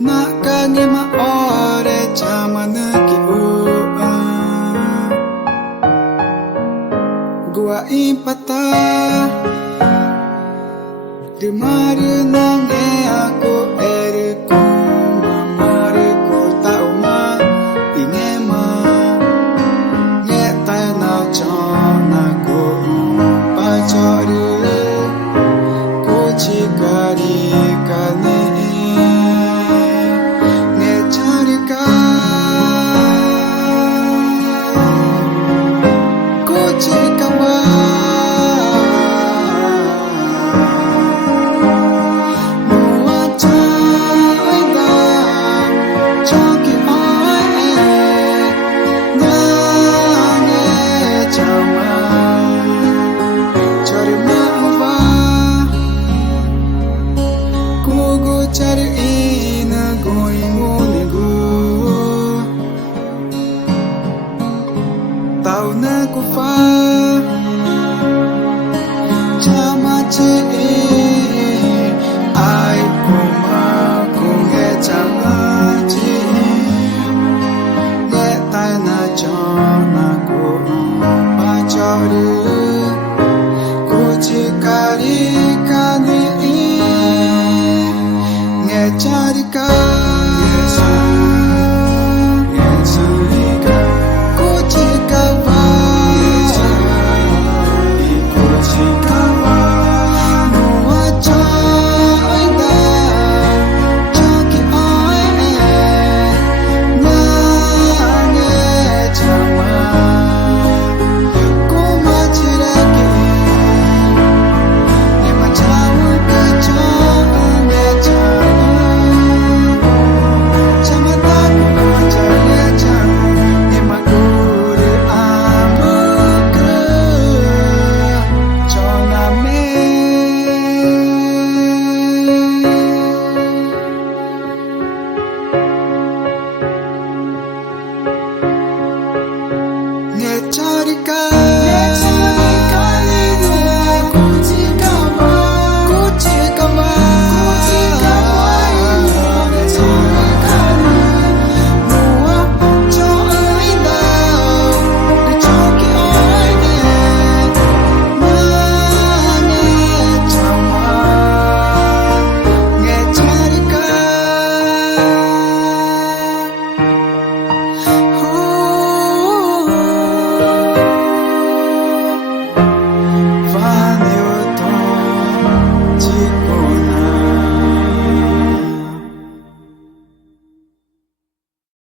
Nakani ma ore chamana ki gua impata Dimaru nange aku eriku Mamariku tau ma ingema Ngetai na chona ku pachoru Kuchikari kane Ngecharika Kuchikawa Cari ina goingu tau na ku fa chama chi ai kuma ku nge chama chi nge tai na chona ku pa choru ku chi kari kani Charika